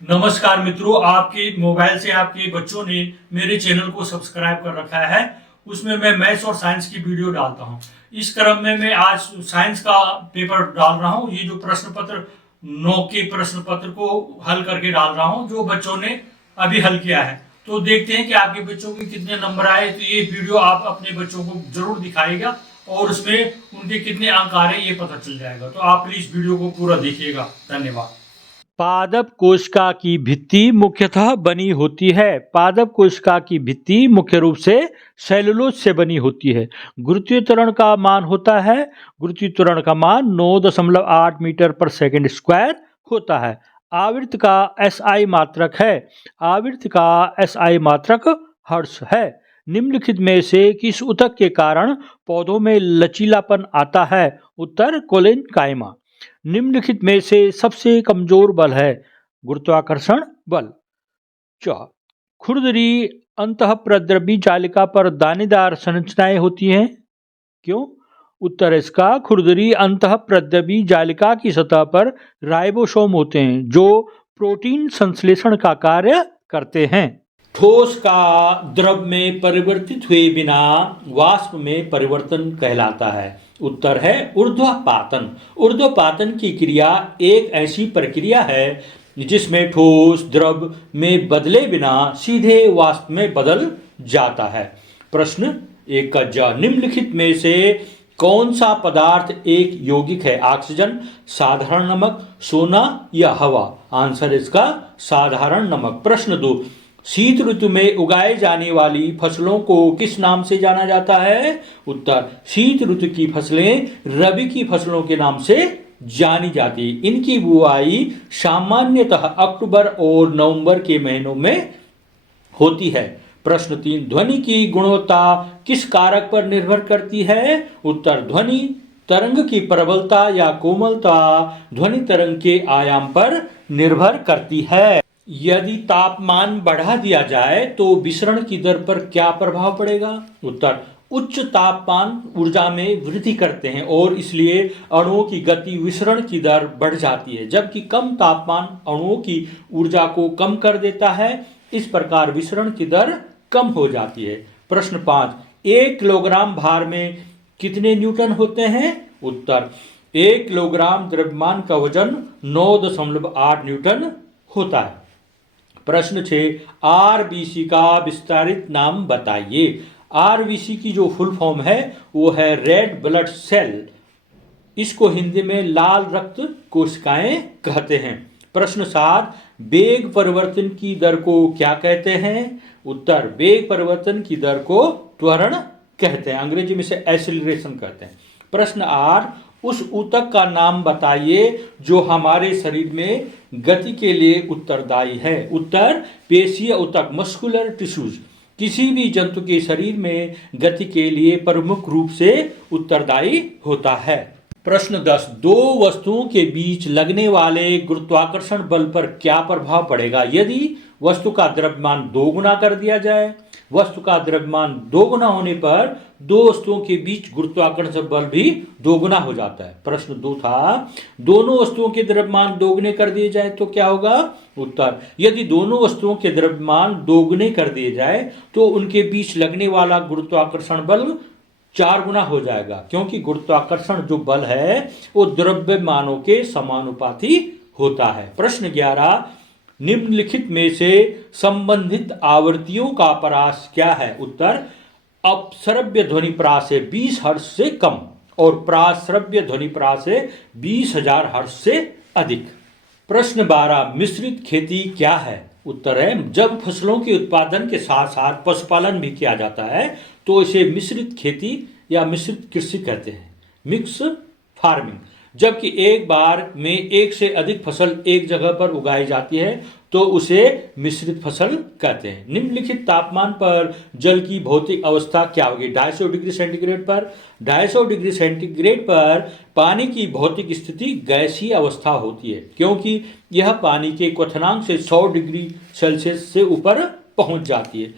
नमस्कार मित्रों, आपके मोबाइल से आपके बच्चों ने मेरे चैनल को सब्सक्राइब कर रखा है। उसमें मैं मैथ्स और साइंस की वीडियो डालता हूं। इस क्रम में मैं आज साइंस का पेपर डाल रहा हूं। ये जो प्रश्न पत्र 9 के प्रश्न पत्र को हल करके डाल रहा हूं, जो बच्चों ने अभी हल किया है। तो देखते हैं कि आपके बच्चों के कितने नंबर आए। तो ये वीडियो आप अपने बच्चों को जरूर दिखाएगा और उसमें उनके कितने अंक आ रहे हैं ये पता चल जाएगा। तो आप प्लीज वीडियो को पूरा देखिएगा। धन्यवाद। पादप कोशिका की भित्ति मुख्यतः बनी होती है। पादप कोशिका की भित्ति मुख्य रूप से सेलुलोज से बनी होती है। गुरुत्वीय त्वरण का मान होता है, गुरुत्वीय त्वरण का मान 9.8 मीटर पर सेकंड स्क्वायर होता है। आवृत्त का एसआई मात्रक है। आवृत्त का एसआई मात्रक हर्ट्ज है। निम्नलिखित में से किस ऊतक के कारण पौधों में लचीलापन आता है? उत्तर कोलेनकाइमा। निम्नलिखित में से सबसे कमजोर बल है? गुरुत्वाकर्षण बल। खुरदरी अंतःप्रद्रवी जालिका पर दानेदार संरचनाएं होती हैं। क्यों? उत्तर इसका खुरदरी अंतःप्रद्रवी जालिका की सतह पर राइबोसोम होते हैं जो प्रोटीन संश्लेषण का कार्य करते हैं। ठोस का द्रव में परिवर्तित हुए बिना वाष्प में परिवर्तन कहलाता है। उत्तर है ऊर्ध्वपातन। ऊर्ध्वपातन की क्रिया एक ऐसी प्रक्रिया है जिसमें ठोस द्रव में बदले बिना सीधे वाष्प में बदल जाता है। प्रश्न 1 का ज निम्नलिखित में से कौन सा पदार्थ एक यौगिक है? ऑक्सीजन, साधारण नमक, सोना या हवा? आंसर इसका साधारण नमक। प्रश्न 2 शीत ऋतु में उगाए जाने वाली फसलों को किस नाम से जाना जाता है? उत्तर शीत ऋतु की फसलें रबी की फसलों के नाम से जानी जाती है। इनकी बुआई सामान्यतः अक्टूबर और नवंबर के महीनों में होती है। प्रश्न 3 ध्वनि की गुणवत्ता किस कारक पर निर्भर करती है? उत्तर ध्वनि तरंग की प्रबलता या कोमलता ध्वनि तरंग के आयाम पर निर्भर करती है। यदि तापमान बढ़ा दिया जाए तो विसरण की दर पर क्या प्रभाव पड़ेगा? उत्तर उच्च तापमान ऊर्जा में वृद्धि करते हैं और इसलिए अणुओं की गति विसरण की दर बढ़ जाती है, जबकि कम तापमान अणुओं की ऊर्जा को कम कर देता है। इस प्रकार विसरण की दर कम हो जाती है। प्रश्न 5 1 किलोग्राम भार में कितने न्यूटन होते हैं? उत्तर 1 किलोग्राम द्रव्यमान का वजन 9.8 न्यूटन होता है। प्रश्न 6 आरबीसी का विस्तारित नाम बताइए। आरबीसी की जो फुल फॉर्म है वो है रेड ब्लड सेल। इसको हिंदी में लाल रक्त कोशिकाएं कहते हैं। प्रश्न 7 वेग परिवर्तन की दर को क्या कहते हैं? उत्तर वेग परिवर्तन की दर को त्वरण कहते हैं, अंग्रेजी में से एक्सीलरेशन कहते हैं। प्रश्न 8 उस ऊतक का नाम बताइए जो हमारे शरीर में गति के लिए उत्तरदायी है। उत्तर पेशीय ऊतक, मस्कुलर टिश्यूज, किसी भी जंतु के शरीर में गति के लिए प्रमुख रूप से उत्तरदायी होता है। प्रश्न 10 दो वस्तुओं के बीच लगने वाले गुरुत्वाकर्षण बल पर क्या प्रभाव पड़ेगा यदि वस्तु का द्रव्यमान 2 गुना कर दिया जाए? वस्तु का द्रव्यमान 2 गुना होने पर दो वस्तुओं के बीच गुरुत्वाकर्षण बल भी 2 गुना हो जाता है। प्रश्न 2 था दोनों वस्तुओं के द्रव्यमान 2 गुने कर दिए जाए तो क्या होगा? उत्तर यदि दोनों वस्तुओं के द्रव्यमान 2 गुने कर दिए जाए तो उनके बीच लगने वाला गुरुत्वाकर्षण बल 4 गुना हो जाएगा, क्योंकि गुरुत्वाकर्षण जो बल है वो द्रव्यमानों के समानुपाती होता है। प्रश्न 11 निम्नलिखित में से संबंधित आवृत्तियों का परास क्या है? उत्तर अपश्रव्य ध्वनि परास है 20 हर्ट्ज से कम और प्राश्रव्य ध्वनि परास है 20,000 हर्ट्ज से अधिक। प्रश्न 12 मिश्रित खेती क्या है? उत्तर है जब फसलों के उत्पादन के साथ साथ पशुपालन भी किया जाता है तो इसे मिश्रित खेती या मिश्रित कृषि कहते हैं, मिक्स फार्मिंग। जबकि एक बार में एक से अधिक फसल एक जगह पर उगाई जाती है तो उसे मिश्रित फसल कहते हैं। निम्नलिखित तापमान पर जल की भौतिक अवस्था क्या होगी? 250 डिग्री सेंटीग्रेड पर 250 डिग्री सेंटीग्रेड पर पानी की भौतिक स्थिति गैसीय अवस्था होती है, क्योंकि यह पानी के क्वथनांक से 100 डिग्री सेल्सियस से ऊपर पहुंच जाती है।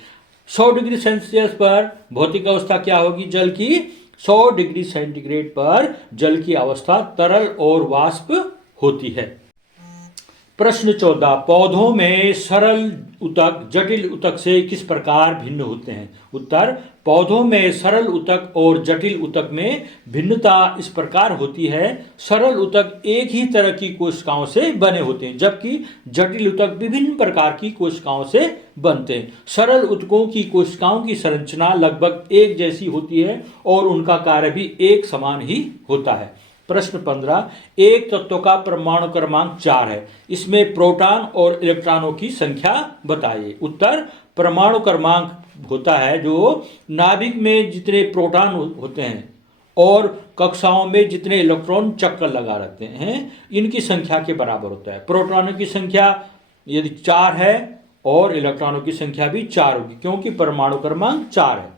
100 डिग्री सेल्सियस पर भौतिक अवस्था क्या होगी जल की? 100 डिग्री सेंटीग्रेड पर जल की अवस्था तरल और वाष्प होती है। प्रश्न 14, पौधों में सरल ऊतक जटिल ऊतक से किस प्रकार भिन्न होते हैं? उत्तर, पौधों में सरल ऊतक और जटिल ऊतक में भिन्नता इस प्रकार होती है। सरल ऊतक एक ही तरह की कोशिकाओं से बने होते हैं, जबकि जटिल ऊतक विभिन्न प्रकार की कोशिकाओं से बनते हैं। सरल ऊतकों की कोशिकाओं की संरचना लगभग एक जैसी होती है और उनका कार्य भी एक समान ही होता है। प्रश्न 15, एक तत्व का परमाणु क्रमांक 4 है, इसमें प्रोटॉन और इलेक्ट्रॉनों की संख्या बताइए। उत्तर, परमाणु क्रमांक होता है जो नाभिक में जितने प्रोटॉन होते हैं और कक्षाओं में जितने इलेक्ट्रॉन चक्कर लगा रहते हैं, इनकी संख्या के बराबर होता है। प्रोटॉनों की संख्या यदि 4 है और इलेक्ट्रॉनों की संख्या भी 4 होगी, क्योंकि परमाणु क्रमांक 4 है।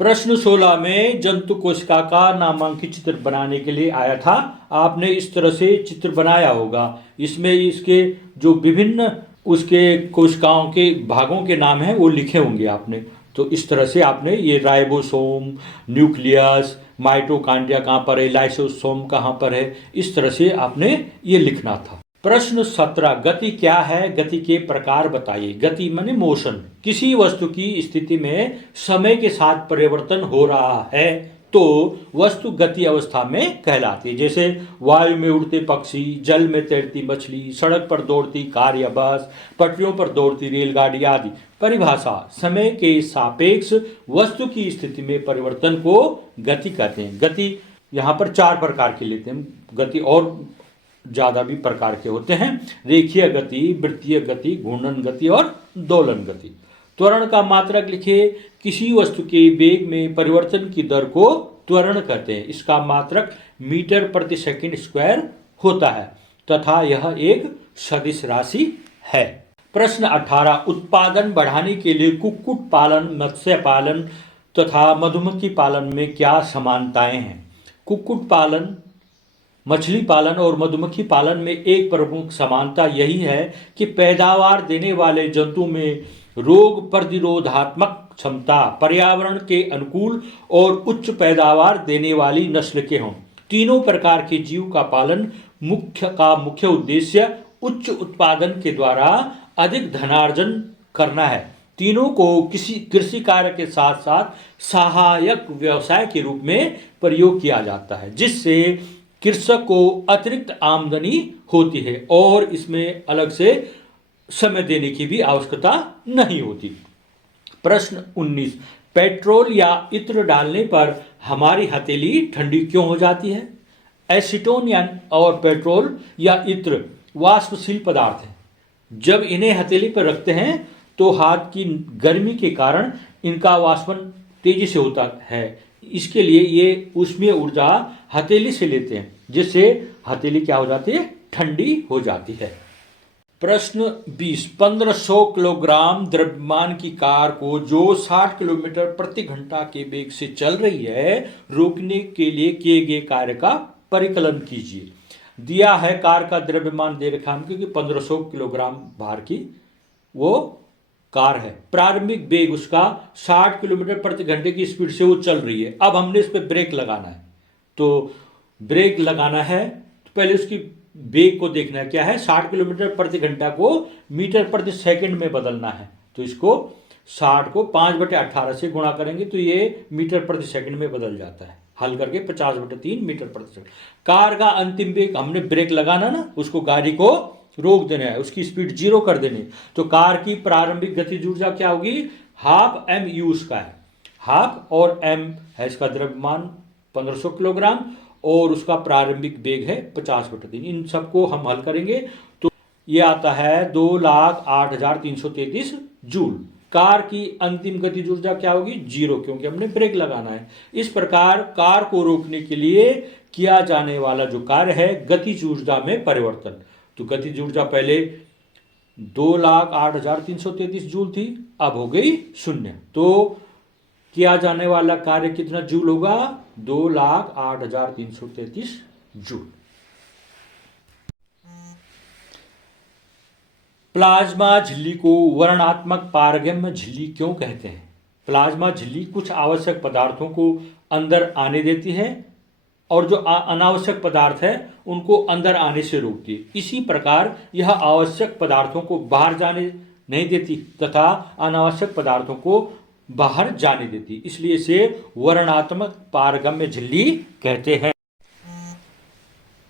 प्रश्न 16 में जंतु कोशिका का नामांकित चित्र बनाने के लिए आया था। आपने इस तरह से चित्र बनाया होगा। इसमें इसके जो विभिन्न उसके कोशिकाओं के भागों के नाम हैं वो लिखे होंगे आपने। तो इस तरह से आपने ये राइबोसोम, न्यूक्लियस, माइटोकॉन्ड्रिया कहाँ पर है, लाइसोसोम कहाँ पर है, इस तरह से आपने ये लिखना था। प्रश्न 17, गति क्या है? गति के प्रकार बताइए। गति माने मोशन। किसी वस्तु की स्थिति में समय के साथ परिवर्तन हो रहा है तो वस्तु गति अवस्था में कहलाती है। जैसे वायु में उड़ते पक्षी, जल में तैरती मछली, सड़क पर दौड़ती कार या बस, पटरियों पर दौड़ती रेलगाड़ी आदि। परिभाषा, समय के सापेक्ष वस्तु की स्थिति में परिवर्तन को गति कहते हैं। गति यहाँ पर 4 प्रकार की लेते हैं। गति और ज़्यादा भी प्रकार के होते हैं। रेखीय गति, वृत्तीय गति, घूर्णन गति और दोलन गति। त्वरण का मात्रक लिखिए। किसी वस्तु के वेग में परिवर्तन की दर को त्वरण कहते हैं। इसका मात्रक मीटर प्रति सेकंड स्क्वायर होता है तथा यह एक सदिश राशि है। प्रश्न 18, उत्पादन बढ़ाने के लिए कुक्कुट पालन, मत्स्य पालन तथा मधुमक्खी पालन में क्या समानताएं हैं? कुक्कुट पालन, मछली पालन और मधुमक्खी पालन में एक प्रमुख समानता यही है कि पैदावार देने वाले जंतु में रोग प्रतिरोधात्मक क्षमता, पर्यावरण के अनुकूल और उच्च पैदावार देने वाली नस्ल के हों। तीनों प्रकार के जीव का पालन मुख्य उद्देश्य उच्च उत्पादन के द्वारा अधिक धनार्जन करना है। तीनों को किसी कृषि कार्य के साथ साथ सहायक व्यवसाय के रूप में प्रयोग किया जाता है, जिससे कृषक को अतिरिक्त आमदनी होती है और इसमें अलग से समय देने की भी आवश्यकता नहीं होती। प्रश्न 19, पेट्रोल या इत्र डालने पर हमारी हथेली ठंडी क्यों हो जाती है? एसीटोन और पेट्रोल या इत्र वाष्पशील पदार्थ हैं। जब इन्हें हथेली पर रखते हैं तो हाथ की गर्मी के कारण इनका वाष्पन तेजी से होता है। इसके लिए ये ऊष्मीय ऊर्जा हथेली से लेते हैं, जिससे हथेली क्या हो जाती है? ठंडी हो जाती है। प्रश्न 20, 1500 किलोग्राम द्रव्यमान की कार को जो 60 किलोमीटर प्रति घंटा के वेग से चल रही है, रोकने के लिए किए गए कार्य का परिकलन कीजिए। दिया है कार का द्रव्यमान दे रखा है क्योंकि 1500 किलोग्राम भार की वो कार है। प्रारंभिक वेग उसका 60 किलोमीटर प्रति घंटे की स्पीड से वो चल रही है। अब हमने इस पर ब्रेक लगाना है, तो ब्रेक लगाना है तो पहले उसकी वेग को देखना है क्या है। 60 किलोमीटर प्रति घंटा को मीटर प्रति सेकंड में बदलना है, तो इसको 60 को 5/18 से गुणा करेंगे तो ये मीटर प्रति सेकंड में बदल जाता है। हल करके 50/3 मीटर प्रति सेकंड। कार का अंतिम वेग, हमने ब्रेक लगाना ना, उसको गाड़ी को रोक देना है, उसकी स्पीड 0 कर देनी। तो कार की प्रारंभिक गतिज ऊर्जा क्या होगी? हाफ mU उसका है। हाफ और m है इसका द्रव्यमान 1500 किलोग्राम और उसका प्रारंभिक वेग है 50/3। इन सबको हम हल करेंगे तो ये आता है 2,08,333 जूल। कार की अंतिम गतिज ऊर्जा क्या होगी? 0, क्योंकि हमने ब्रेक लगाना है। इस प्रकार कार को रोकने के लिए किया जाने वाला जो कार्य है गतिज ऊर्जा में परिवर्तन। तो गतिज ऊर्जा पहले 2,08,333 जूल थी, अब हो गई 0। तो किया जाने वाला कार्य कितना जूल होगा? 2,08,333 जूल। प्लाज्मा झिल्ली को वर्णनात्मक पारगम्य झिल्ली क्यों कहते हैं? प्लाज्मा झिल्ली कुछ आवश्यक पदार्थों को अंदर आने देती है और जो अनावश्यक पदार्थ है उनको अंदर आने से रोकती है। इसी प्रकार यह आवश्यक पदार्थों को बाहर जाने नहीं देती तथा अनावश्यक पदार्थों को बाहर जाने देती, इसलिए इसे वर्णात्मक पारगम्य झिल्ली कहते हैं।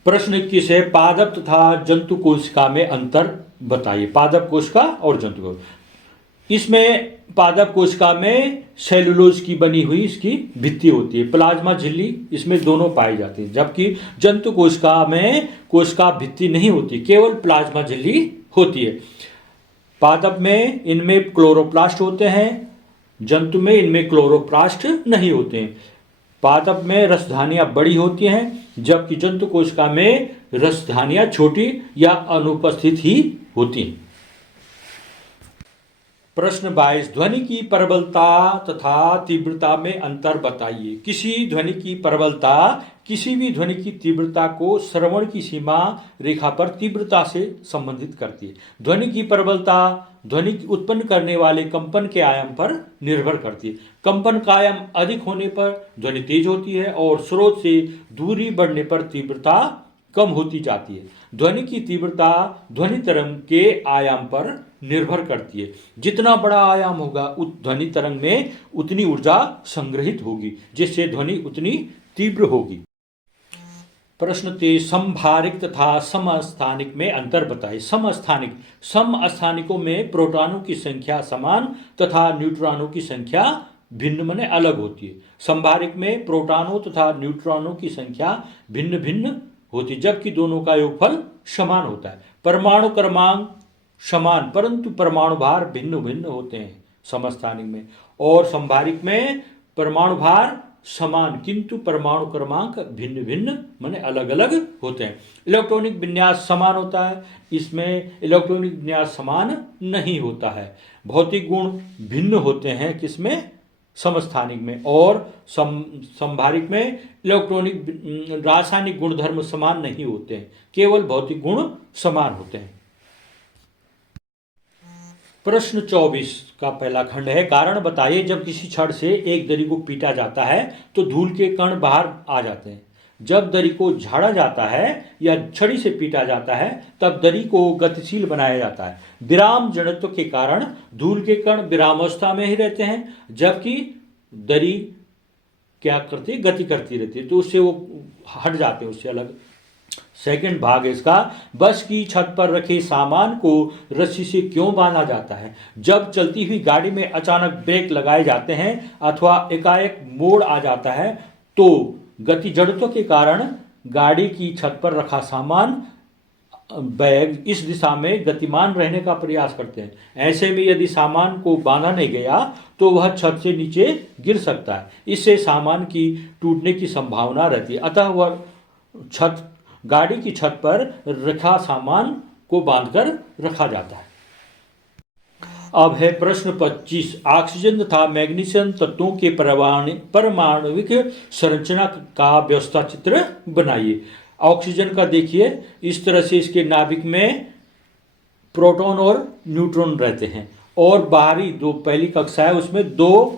प्रश्न 21 है, पादप तथा जंतु कोशिका में अंतर बताइए। पादप कोशिका और जंतु कोशिका, इसमें पादप कोशिका में सेलुलोज की बनी हुई इसकी भित्ति होती है, प्लाज्मा झिल्ली इसमें दोनों पाई जाती है, जबकि जंतु कोशिका में कोशिका भित्ति नहीं होती, केवल प्लाज्मा झिल्ली होती है। पादप में इनमें क्लोरोप्लास्ट होते हैं, जंतु में इनमें क्लोरोप्लास्ट नहीं होते हैं। पादप में रसधानियां बड़ी होती हैं, जबकि जंतु कोशिका में रसधानियां छोटी या अनुपस्थित ही होती हैं। प्रश्न 22, ध्वनि की प्रबलता तथा तीव्रता में अंतर बताइए। किसी ध्वनि की प्रबलता किसी भी ध्वनि की तीव्रता को श्रवण की सीमा रेखा पर तीव्रता से संबंधित करती है। ध्वनि की प्रबलता ध्वनि उत्पन्न करने वाले कंपन के आयाम पर निर्भर करती है। कंपन का आयाम अधिक होने पर ध्वनि तेज होती है और स्रोत से दूरी बढ़ने पर तीव्रता कम होती जाती है। ध्वनि की तीव्रता ध्वनि तरंग के आयाम पर निर्भर करती है। जितना बड़ा आयाम होगा ध्वनि तरंग में उतनी ऊर्जा संग्रहित होगी, जिससे ध्वनि उतनी तीव्र होगी। प्रश्न 23, समभारिक तथा समस्थानिक में अंतर बताइए। समस्थानिकों में प्रोटॉनों की संख्या समान तथा न्यूट्रॉनों की संख्या भिन्न माने अलग होती है। समभारिक में प्रोटॉनों तथा न्यूट्रॉनों की संख्या भिन्न भिन्न होती है, जबकि दोनों का योगफल समान होता है। परमाणु क्रमांक समान परंतु परमाणु भार भिन्न भिन्न होते हैं समस्थानिक में, और समभारिक में परमाणु भार समान किंतु परमाणु क्रमांक भिन्न भिन्न माने अलग अलग होते हैं। इलेक्ट्रॉनिक विन्यास समान होता है, इसमें इलेक्ट्रॉनिक विन्यास समान नहीं होता है। भौतिक गुण भिन्न होते हैं किसमें, समस्थानिक में, और समभारिक में इलेक्ट्रॉनिक रासायनिक गुणधर्म समान नहीं होते हैं, केवल भौतिक गुण समान होते हैं। प्रश्न 24 का पहला खंड है, कारण बताइए जब किसी छड़ से एक दरी को पीटा जाता है तो धूल के कण बाहर आ जाते हैं। जब दरी को झाड़ा जाता है या छड़ी से पीटा जाता है तब दरी को गतिशील बनाया जाता है। विराम जड़त्व के कारण धूल के कण विरामावस्था में ही रहते हैं, जबकि दरी क्या करती है, गति करती रहती है, तो उससे वो हट जाते हैं, उससे अलग। सेकंड भाग इसका, बस की छत पर रखे सामान को रस्सी से क्यों बांधा जाता है। जब चलती हुई गाड़ी में अचानक ब्रेक लगाए जाते हैं अथवा एकाएक मोड़ आ जाता है तो गति जड़त्व के कारण गाड़ी की छत पर रखा सामान बैग इस दिशा में गतिमान रहने का प्रयास करते हैं। ऐसे में यदि सामान को बांधा नहीं गया तो वह छत से नीचे गिर सकता है, इससे सामान की टूटने की संभावना रहती है। अतः वह गाड़ी की छत पर रखा सामान को बांधकर रखा जाता है। अब है प्रश्न 25, ऑक्सीजन तथा मैग्नीशियम तत्वों के परमाणुविक संरचना का व्यवस्था चित्र बनाइए। ऑक्सीजन का देखिए, इस तरह से इसके नाभिक में प्रोटॉन और न्यूट्रॉन रहते हैं, और बाहरी दो पहली कक्षा है उसमें 2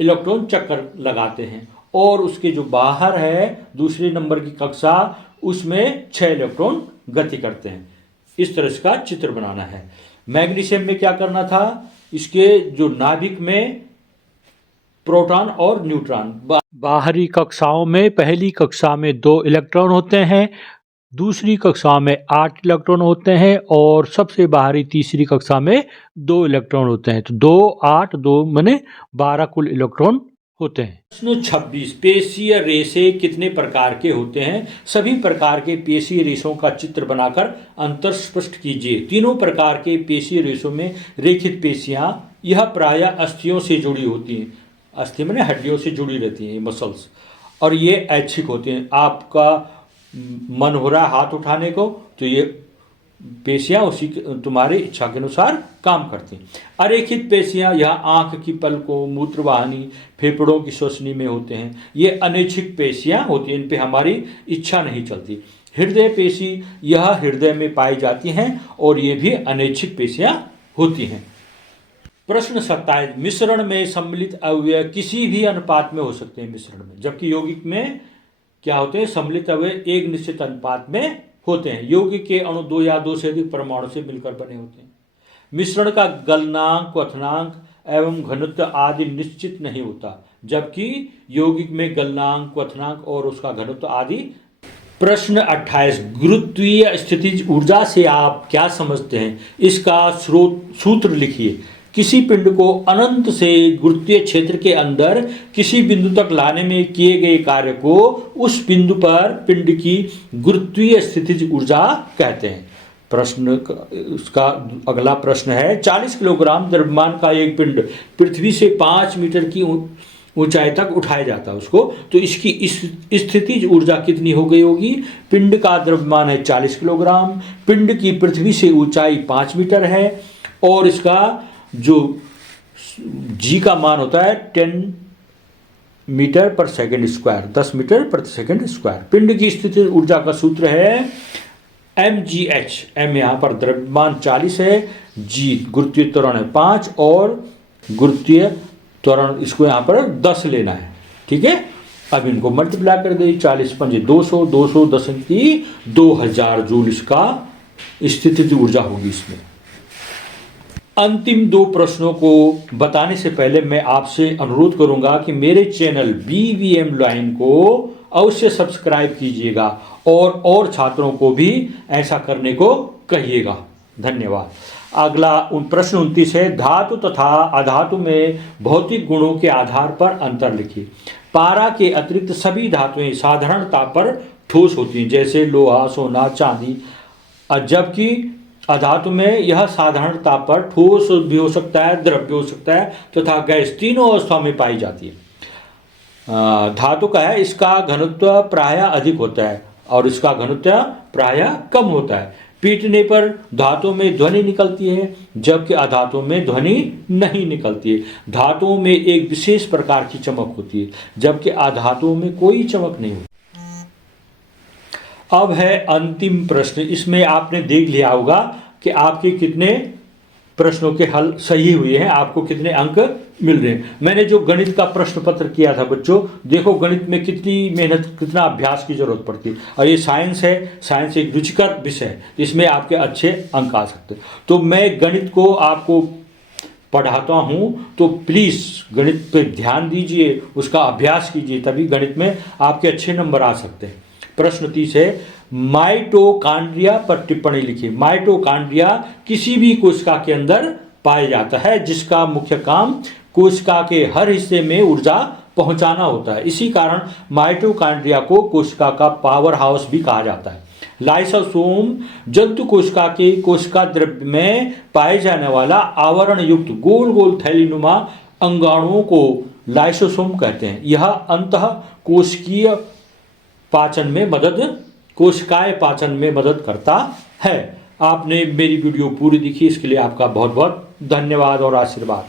इलेक्ट्रॉन चक्कर लगाते हैं, और उसके जो बाहर है दूसरे नंबर की कक्षा उसमें 6 इलेक्ट्रॉन गति करते हैं। इस तरह का चित्र बनाना है। मैग्नीशियम में क्या करना था, इसके जो नाभिक में प्रोटॉन और न्यूट्रॉन, बाहरी कक्षाओं में पहली कक्षा में 2 इलेक्ट्रॉन होते हैं, दूसरी कक्षा में 8 इलेक्ट्रॉन होते हैं, और सबसे बाहरी तीसरी कक्षा में 2 इलेक्ट्रॉन होते हैं। तो 2 8 2 माने 12 कुल इलेक्ट्रॉन होते हैं। प्रश्न 26, पेशीय रेशे कितने प्रकार के होते हैं। सभी प्रकार के पेशीय रेशों का चित्र बनाकर अंतर स्पष्ट कीजिए। तीनों प्रकार के पेशीय रेशों में रेखित पेशियां, यह प्रायः अस्थियों से जुड़ी होती हैं, अस्थि माने हड्डियों से जुड़ी रहती हैं मसल्स, और ये ऐच्छिक होते हैं। आपका मन हो रहा है हाथ उठाने को तो ये पेशियां उसी तुम्हारी इच्छा के अनुसार काम करती हैं। अरेखित पेशियां यह आंख की पलकों, मूत्रवाहिनी, फेफड़ों की श्वसनी में होते हैं। ये अनैच्छिक पेशियां होती हैं, इन पे हमारी इच्छा नहीं चलती। हृदय पेशी यह हृदय में पाई जाती हैं और ये भी अनैच्छिक पेशियां होती हैं। प्रश्न 27, मिश्रण में सम्मिलित अवयव किसी भी अनुपात में हो सकते हैं मिश्रण में, जबकि यौगिक में क्या होते हैं, सम्मिलित अवयव एक निश्चित अनुपात में होते हैं। यौगिक के अणु 2 या 2 से अधिक परमाणु से मिलकर बने होते हैं। मिश्रण का गलनांक, क्वथनांक एवं घनत्व आदि निश्चित नहीं होता, जबकि यौगिक में गलनांक, क्वथनांक और उसका घनत्व आदि। प्रश्न 28, गुरुत्वीय स्थितिज ऊर्जा से आप क्या समझते हैं? इसका सूत्र लिखिए। किसी पिंड को अनंत से गुरुत्वीय क्षेत्र के अंदर किसी बिंदु तक लाने में किए गए कार्य को उस बिंदु पर पिंड की गुरुत्वीय स्थितिज ऊर्जा कहते हैं। प्रश्न उसका अगला प्रश्न है, 40 किलोग्राम द्रव्यमान का एक पिंड पृथ्वी से 5 मीटर की ऊंचाई तक उठाया जाता है उसको, तो इसकी स्थितिज ऊर्जा कितनी हो गई होगी? पिंड का द्रव्यमान है 40 किलोग्राम, पिंड की पृथ्वी से ऊंचाई 5 मीटर है और इसका जो जी का मान होता है 10 मीटर पर सेकंड स्क्वायर, 10 मीटर प्रति सेकंड स्क्वायर। पिंड की स्थितिज ऊर्जा का सूत्र है mgh। m यहाँ पर द्रव्यमान 40 है, g गुरुत्वीय त्वरण है 5 और गुरुत्वीय त्वरण इसको यहाँ पर 10 लेना है। ठीक है, अब इनको मल्टीप्लाई कर दे, 40 पंजे 200, 200 10 की 2000 जूल इसका स्थितिज ऊर्जा होगी इसमें। अंतिम 2 प्रश्नों को बताने से पहले मैं आपसे अनुरोध करूंगा कि चैनल BVM लाइन को अवश्य सब्सक्राइब कीजिएगा और छात्रों को भी ऐसा करने को कहिएगा। धन्यवाद। अगला प्रश्न 29 है, धातु तथा अधातु में भौतिक गुणों के आधार पर अंतर लिखिए। पारा के अतिरिक्त सभी धातुएं साधारणता पर ठोस होती हैं, जैसे लोहा, सोना, चांदी, जबकि अधातु में यह साधारणता पर ठोस भी हो सकता है, द्रव भी हो सकता है तथा गैस, तीनों अवस्था में पाई जाती है। धातु का है, इसका घनत्व प्रायः अधिक होता है और इसका घनत्व प्रायः कम होता है। पीटने पर धातु में ध्वनि निकलती है, जबकि अधातु में ध्वनि नहीं निकलती है। धातुओं में एक विशेष प्रकार की चमक होती है, जबकि अधातुओं में कोई चमक नहीं होती। अब है अंतिम प्रश्न। इसमें आपने देख लिया होगा कि आपके कितने प्रश्नों के हल सही हुए हैं, आपको कितने अंक मिल रहे हैं। मैंने जो गणित का प्रश्न पत्र किया था बच्चों, देखो गणित में कितनी मेहनत, कितना अभ्यास की जरूरत पड़ती है। और ये साइंस है, साइंस एक रुचिकर विषय है, इसमें आपके अच्छे अंक आ सकते हैं। तो मैं गणित को आपको पढ़ाता हूँ, तो प्लीज़ गणित पे ध्यान दीजिए, उसका अभ्यास कीजिए, तभी गणित में आपके अच्छे नंबर आ सकते हैं। प्रश्न 30 है, माइटोकॉन्ड्रिया पर टिप्पणी लिखिए। माइटोकॉन्ड्रिया किसी भी कोशिका के अंदर पाया जाता है, जिसका मुख्य काम कोशिका के हर हिस्से में ऊर्जा पहुंचाना होता है। इसी कारण माइटोकॉन्ड्रिया को कोशिका का पावर हाउस भी कहा जाता है। लाइसोसोम जंतु कोशिका के कोशिका द्रव्य में पाए जाने वाला आवरण युक्त गोल गोल थैलीनुमा अंगाणुओं को लाइसोसोम कहते हैं। यह अंतः कोशिकीय पाचन में कोशिकाएं पाचन में मदद करता है। आपने मेरी वीडियो पूरी देखी, इसके लिए आपका बहुत बहुत धन्यवाद और आशीर्वाद।